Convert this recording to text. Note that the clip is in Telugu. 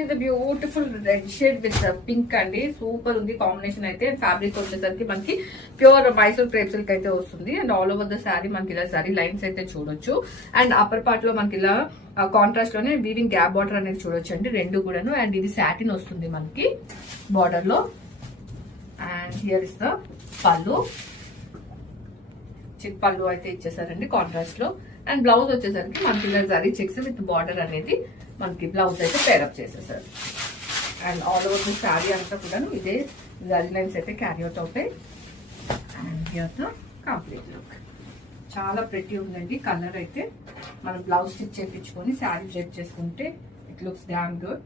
ఇది beautiful red shade with pink అండి, సూపర్ ఉంది కాంబినేషన్ అయితే. ఫ్యాబ్రిక్ వచ్చేసరికి మనకి ప్యూర్ మైసూర్ క్రేప్ సిల్క్ అయితే వస్తుంది. And all over the sari మనకి ఇలా శారీ లైన్స్ అయితే చూడొచ్చు. అండ్ అప్పర్ పార్ట్ లో మనకి ఇలా కాంట్రాస్ట్ లోనే వీవింగ్ గ్యాప్ బార్డర్ అనేది చూడొచ్చు అండి, రెండు కూడాను. అండ్ ఇది సాటిన్ వస్తుంది మనకి బార్డర్ లో. అండ్ హియర్ ఇస్ ద పళ్ళు, చిక్ పళ్ళు అయితే ఇచ్చేసారండి కాంట్రాస్ట్ లో. అండ్ బ్లౌజ్ వచ్చేసరికి మనకి ఇలా జరీ చెక్స్ విత్ బార్డర్ అనేది మనకి బ్లౌజ్ అయితే పేరప్ చేసేసారు. And all over the sari అంతా కూడా ఇదే జరీ లైన్స్ అయితే క్యారీ అవుట్ అవుతాయి. And here the complete look, చాలా ప్రెటీ ఉందండి. కలర్ అయితే మనం బ్లౌజ్ స్టిచ్ చేయించుకొని శారీ డ్రేప్ చేసుకుంటే ఇట్ లుక్స్ డామ్ గుడ్.